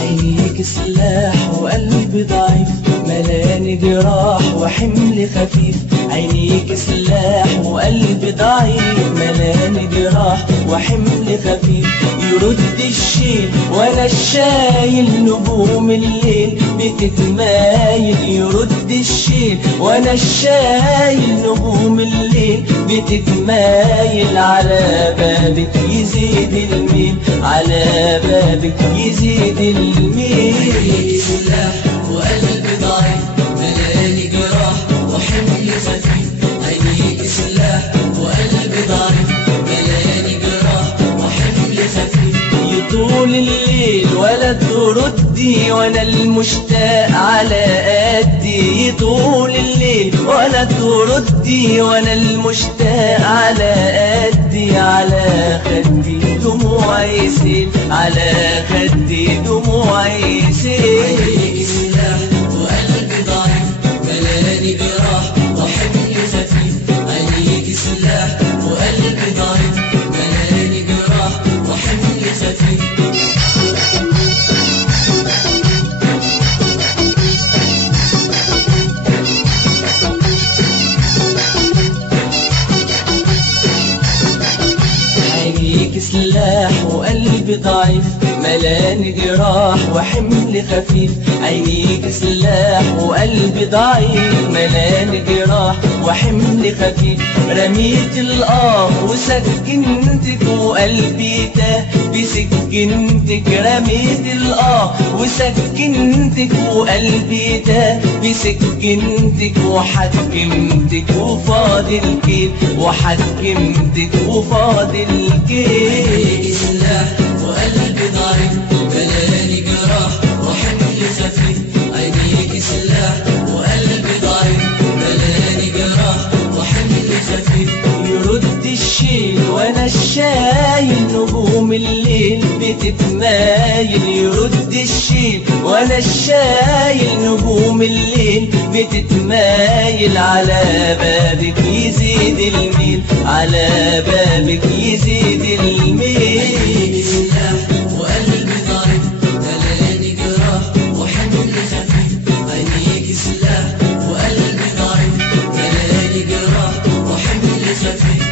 عينيك سلاح وقلبي ضعيف، ملاني جراح وحمل خفيف. عينيك سلاح وقلبي ضعيف، ملاني جراح وحمل خفيف. يرد الشيل وانا الشايل، نجوم الليل بتتمايل. يرد الشيل وانا الشايل، نجوم الليل بتتمايل. على بابك يزيد الميل، على بابك يزيد الميل. عينيك سلاح وقلبي ضعيف، ملاني جراح وحمل خفيف. عينيك سلاح وقلبي ضعيف، ملاني جراح وحمل خفيف. يطول الليل ولا تردي وانا المشتاق على قدي. يطول الليل ولا تردي وانا المشتاق على قدي. على خدي دموعي يسيل، على خدي دموعي يسيل. عينيك سلاح وقلبي ضعيف، ملاني جراح وحمل خفيف. عينيك سلاح وقلبي ضعيف، ملاني جراح وحمل خفيف. عينيك سلاح وقلبي ضعيف، ملاني جراح وحمل خفيف. عينيك سلاح وقلبي ضعيف، ملاني جراح وحمل خفيف. رميت وسكنتك وقلبي تاه بسكنتك. رميت وسكنتك وقلبي تاه بسكنتك. وحكمتك وفاضل كيف، وحكمتك وفاضل كيف. عينيك سلاح وقلبي ضعيف، ملاني جراح وحمل خفيف. عينيك سلاح وقلبي ضعيف، ملاني جراح وحمل خفيف. يرد الشيل وانا الشايل، نجوم الليل بتتمايل. يرد الشيل وانا الشايل، نجوم الليل بتتمايل. على بابك يزيد الميل، على بابك يزيد الميل. عينيك سلاح وقلبي ضعيف، ملاني جراح وحمل خفيف. عينيك سلاح وقلبي ضعيف، ملاني جراح وحمل خفيف.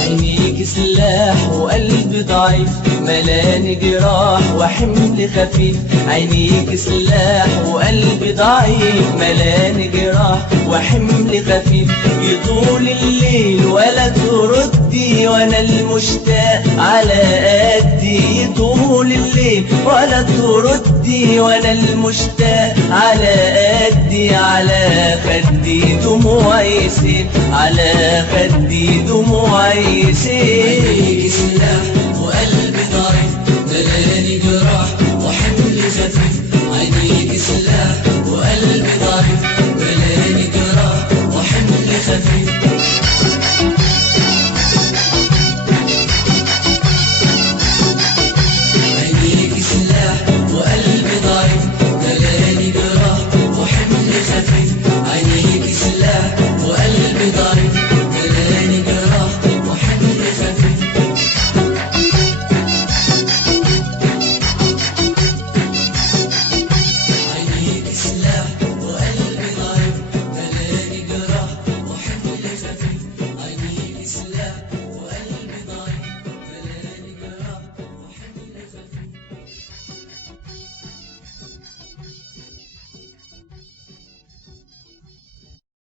عينيك سلاح وقلبي ضعيف، ملاني جراح وحمل خفيف. عينيك سلاح وقلبي ضعيف، ملاني جراح وحمل خفيف. يطول الليل ولا تردي وانا المشتاق على قدي. يطول الليل ولا تردي وانا المشتاق على قدي. على خدي دموعي يسيل، على خدي دموعي يسيل. عينيك سلاح وقلبي ضعيف، ملاني جراح